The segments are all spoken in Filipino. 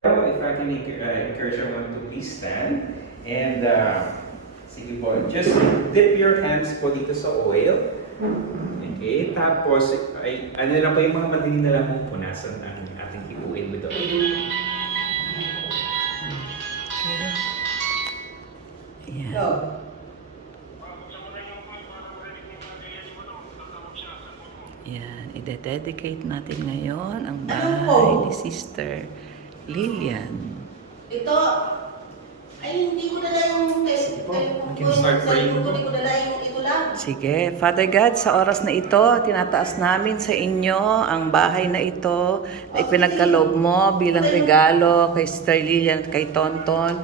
If I can encourage everyone to please stand. And sige po, just dip your hands po dito sa oil. Okay, tapos ay, ano lang po yung mga madali na lang po punasan ang ating ipuin with the oil. Ayan. Ayan, ide-dedicate natin ngayon ang bahay ni Sister Lilian. Ito, ay hindi ko dala yung test. We can start praying. Hindi ko dala yung ito lang. Sige, Father God, sa oras na ito, tinataas namin sa inyo ang bahay na ito na ipinagkaloob mo bilang regalo kay Sister Lilian at kay Tonton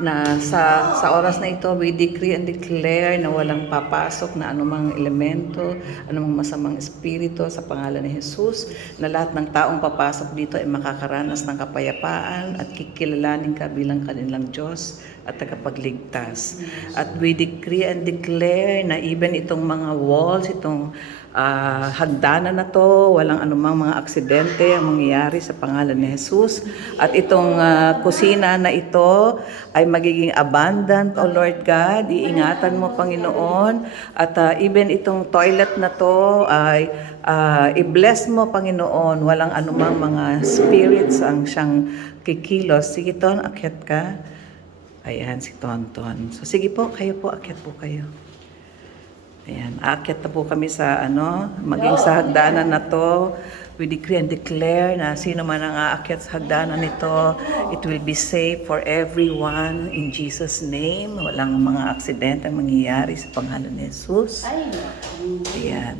na sa oras na ito, we decree and declare na walang papasok na anumang elemento, anumang masamang espiritu sa pangalan ni Jesus, na lahat ng taong papasok dito ay makakaranas ng kapayapaan at kikilalanin ka bilang kanilang Diyos at tagapagligtas. At we decree and declare na even itong mga walls, itong hagdanan na to, walang anumang mga aksidente ang mangyayari sa pangalan ni Jesus. At itong kusina na ito ay magiging abundant, O Lord God. Iingatan mo, Panginoon. At even itong toilet na to ay i-bless mo, Panginoon. Walang anumang mga spirits ang siyang kikilos. Sige, Ton, akyat ka. Ayan, si Tonton. So, sige po, akyat po kayo. Ayan, aakyat na po kami sa maging sa hagdanan na to. We decree and declare na sino man ang aakyat sa hagdanan nito, it will be safe for everyone in Jesus' name. Walang mga aksidente ang mangyayari sa pangalan ni Jesus. Ayan.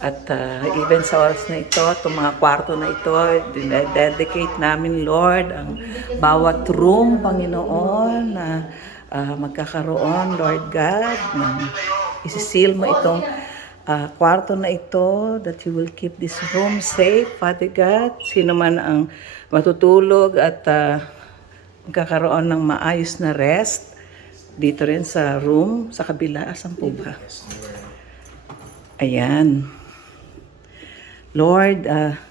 At even sa oras na ito, itong mga kwarto na ito, dedicate namin, Lord, ang bawat room, Panginoon, na magkakaroon, Lord God, ng isisil mo itong kwarto na ito, that you will keep this room safe, Father God. Sino man ang matutulog at magkakaroon ng maayos na rest dito rin sa room, sa kabila. Asan po ba? Ayan. Lord,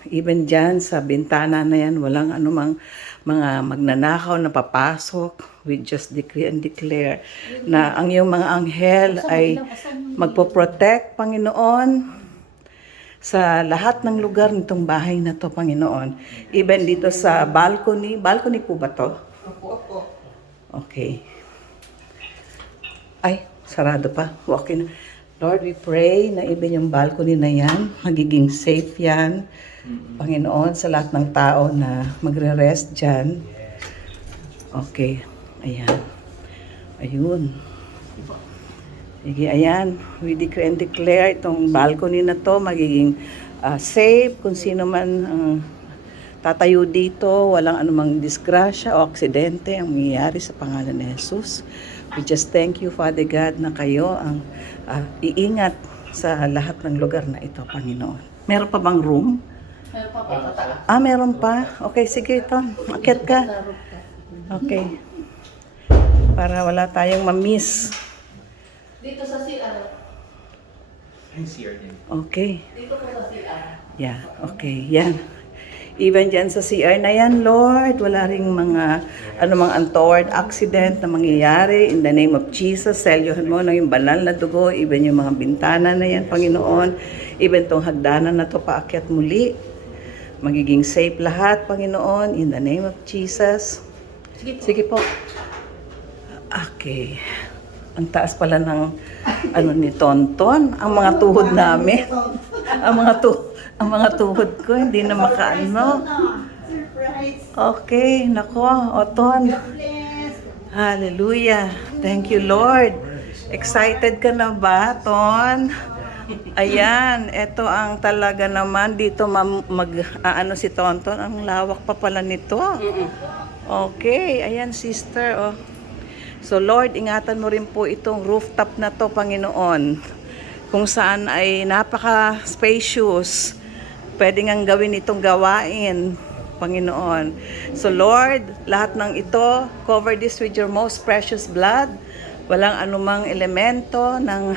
even dyan sa bintana na yan, walang anumang mga magnanakaw na papasok. We just decree and declare na ang iyong mga anghel ay magpo-protect, Panginoon, sa lahat ng lugar nitong bahay na to, Panginoon. Even dito sa balcony. Balcony po ba to? Opo. Okay. Ay, sarado pa. Okay na. Lord, we pray na even yung balcony na yan, magiging safe yan. Panginoon, sa lahat ng tao na magre-rest dyan. Okay. Ayan. Ayun. Sige, ayan. We decree and declare itong balcony na to magiging safe. Kung sino man tatayo dito, walang anumang disgrasya o aksidente ang mangyayari sa pangalan ni Jesus. We just thank you, Father God, na kayo ang iingat sa lahat ng lugar na ito, Panginoon. Meron pa bang room? Meron pa pa taas. Meron pa. Okay, sige ito. Akyat ka. Okay. Para wala tayong ma-miss. Dito sa CR. Ay, CR din. Okay. Dito po sa CR. Yeah, okay. Yan. Even dyan sa CR na yan, Lord, wala ring mga anumang untoward accident na mangyayari. In the name of Jesus, selyohan mo na yung banal na dugo, even yung mga bintana na yan, Panginoon. Even tong hagdanan na to, paakyat muli. Magiging safe lahat, Panginoon, in the name of Jesus. Sige po. Okay. Ang taas pala ng ni Tonton, ang mga tuhod namin. ang mga tuhod ko hindi na makaano. Surprise. Okay, nako, Oton. Hallelujah. Thank you, Lord. Excited ka na ba, Ton? Ayan, ito ang talaga naman dito si Tonton. Ang lawak pa pala nito. Okay, ayan sister. Oh. So Lord, ingatan mo rin po itong rooftop na to, Panginoon. Kung saan ay napaka-spacious. Pwede ngang gawin itong gawain, Panginoon. So Lord, lahat ng ito, cover this with your most precious blood. Walang anumang elemento ng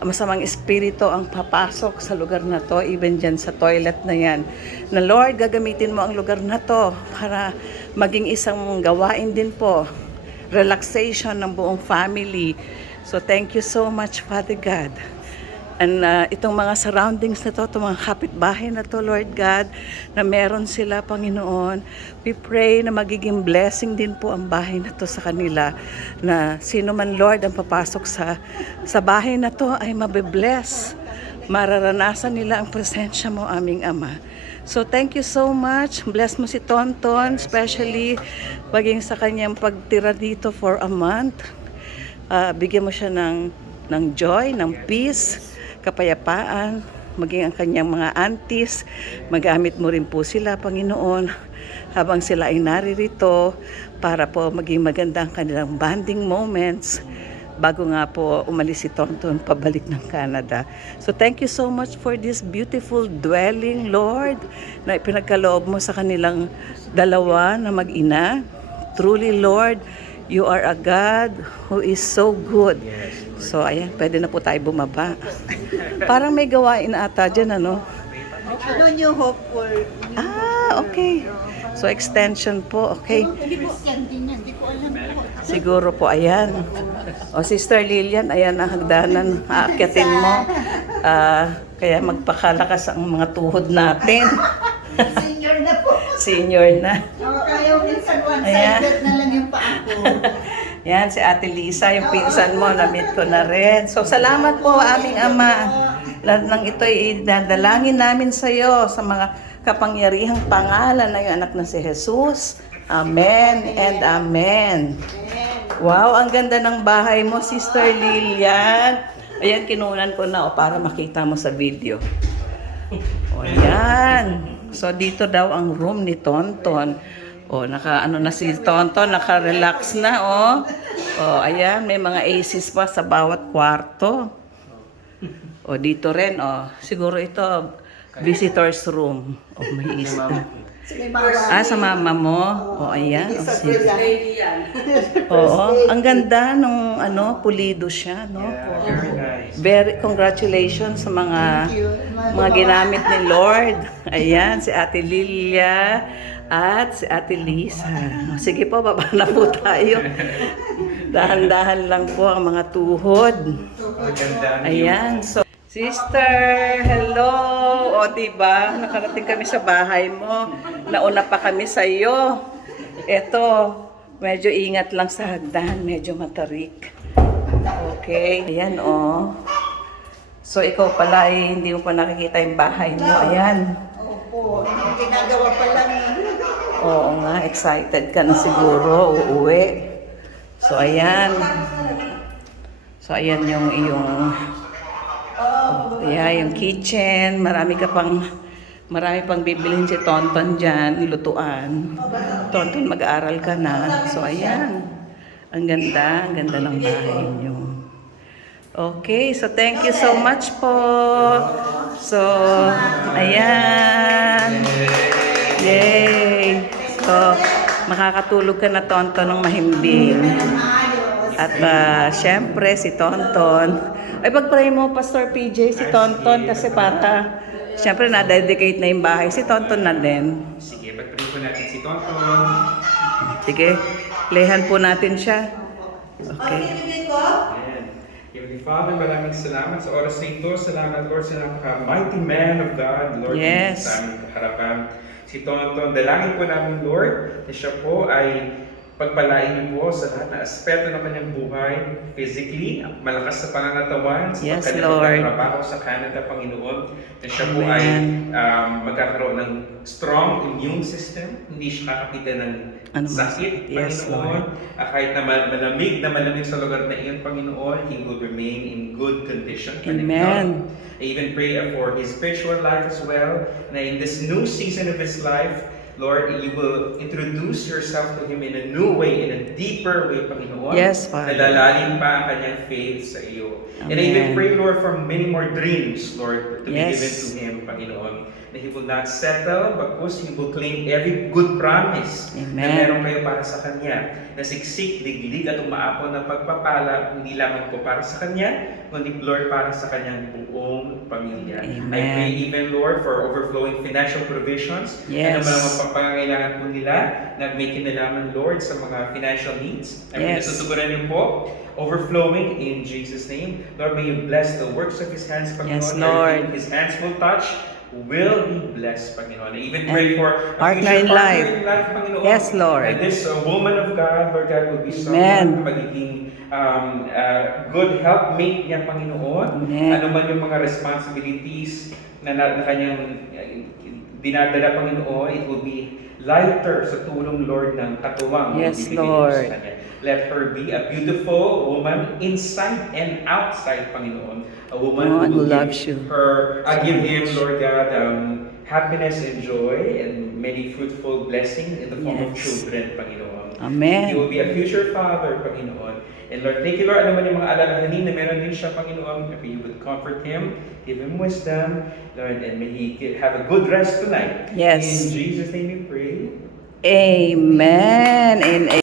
masamang espiritu ang papasok sa lugar na to, even dyan sa toilet na yan. Na Lord, gagamitin mo ang lugar na to para maging isang gawain din po, relaxation ng buong family. So thank you so much, Father God. And itong mga surroundings na to, itong mga kapitbahay na to, Lord God, na meron sila, Panginoon, we pray na magiging blessing din po ang bahay na to sa kanila, na sino man, Lord, ang papasok sa bahay na to ay mabibless. Mararanasan nila ang presensya mo, aming Ama. So thank you so much. Bless mo si Tonton, especially paging sa kanyang pagtira dito for a month. Bigyan mo siya ng joy, ng peace, kapayapaan, maging ang kanyang mga aunties, magamit mo rin po sila, Panginoon, habang sila ay naririto para po maging maganda ang kanilang bonding moments bago nga po umalis si Tonton pabalik ng Canada. So thank you so much for this beautiful dwelling, Lord, na ipinagkaloob mo sa kanilang dalawa na mag-ina. Truly, Lord, you are a God who is so good. So, ayan, pwede na po tayo bumaba. Parang may gawain ata dyan, ano? Ano yung hope for... Okay. So, extension po, okay. Hindi po, yan din yan. Hindi ko alam po. Siguro po, ayan. O, Sister Lilian, ayan ang hagdanan. Aakyatin mo. Kaya magpakalakas ang mga tuhod natin. Senior na po. Senior na. Kaya minsan one-sided na lang yung paa ko. Yan, si Ate Lisa, yung pinsan mo, na-meet ko na rin. So, salamat po, aming Ama. Lahat ng ito ay idadalangin namin sa iyo sa mga kapangyarihang pangalan na yung anak na si Jesus. Amen and amen. Wow, ang ganda ng bahay mo, Sister Lilian. Ayan, kinunan ko na para makita mo sa video. O, ayan. So, dito daw ang room ni Tonton. O, ano na si Tonton, naka-relax na, o. O, ayan, may mga ACs pa sa bawat kwarto. O, dito rin, o. Siguro ito, visitors room. O, may AC. Sa mama mo? O, ayan. O, sige. Oo, ang ganda nung, pulido siya, no? Very nice. Very congratulations sa mga ginamit ni Lord. Ayan, si Ate Lilia at si Ate Lisa. Sige po, baba na po tayo. Dahan-dahan lang po ang mga tuhod. Ayan, so Sister, hello! O, diba? Nakarating kami sa bahay mo. Nauna pa kami sa iyo. Eto, medyo ingat lang sa hagdan. Medyo matarik. Okay. Ayan, o. So, ikaw pala hindi mo pa nakikita yung bahay mo. Ayan. Opo, ginagawa pa lang. Oo nga, excited ka na siguro. Uuwi. So, ayan. So, ayan yung iyong... yung kitchen, marami pang bibilhin si Tonton dyan, lutuan. Tonton, mag-aaral ka na. So, ayan. Ang ganda ng bahay niyo. Okay, so thank you so much po. So, ayan. Yay! So, makakatulog ka na, Tonton, ng mahimbing. At syempre, si Tonton. Ay, pag-pray mo, Pastor PJ, si Tonton, kasi para, syempre, na-dedicate na yung bahay. Si Tonton na din. Sige, pag-pray po natin si Tonton. Sige, playhan po natin siya. Okay. Ayan. Heavenly Father, maraming salamat sa oras na ito. Salamat, Lord, sa mighty man of God, Lord, Yes. sa aming harapan. Si Tonton, dalangin po namin, Lord, na siya po ay pagpalain niyo po sa lahat ng aspeto ng kanyang buhay, physically, malakas sa pangangatawan, sa Yes, kanyang Lord. trabaho sa Canada, Panginoon, na siya po ay magkakaroon ng strong immune system, hindi siya kakakita ng sakit, Yes, Panginoon. Kahit na malamig sa lugar na iyon, Panginoon, he will remain in good condition. Amen. I even pray for his spiritual life as well, na in this new season of his life, Lord, you will introduce yourself to him in a new way, in a deeper way, Panginoon. Yes, Father. Nalalalim pa ang kanyang faith sa iyo. And I even Amen. pray, Lord, for many more dreams, Lord, to be Yes. given to him, Panginoon. na He will not settle, bagkus He will claim every good promise na Amen. meron kayo para sa Kanya. Na siksik, diglig at umaapon na pagpapala, hindi lamang po para sa Kanya, kundi Lord para sa Kanyang buong pamilya. Amen. I pray even Lord for overflowing financial provisions. Yes. Ano man ang pangangailangan po nila na may kinalaman Lord sa mga financial needs. I mean, Yes. nasusuguran niyo po, overflowing in Jesus' name. Lord, may you bless the works of His hands, Panginoon. Yes, Lord. Everything His hands will touch will be blessed, Panginoon. I even pray for a partner future in partner life. in life, Panginoon. Yes, Lord. And this woman of God, Lord God, will be Amen. someone magiging good helpmate niya, Panginoon. Amen. Ano man yung mga responsibilities na kanyang dinadala, Panginoon, it will be lighter sa tulong, Lord, ng katuwang. na Yes, ibibigay mo Lord. sa kanya. Let her be a beautiful woman inside and outside, Panginoon. A woman One who will loves give you her, so give him, much. Lord God, happiness and joy and many fruitful blessings in the form of Yes. children, Panginoon. Amen. He will be a future father, Panginoon. And Lord, thank you, Lord, ano man yung mga alalahanin na meron din siya, Panginoon. I pray you would comfort him, give him wisdom, Lord, and may he have a good rest tonight. Yes. In Jesus' name we pray. Amen and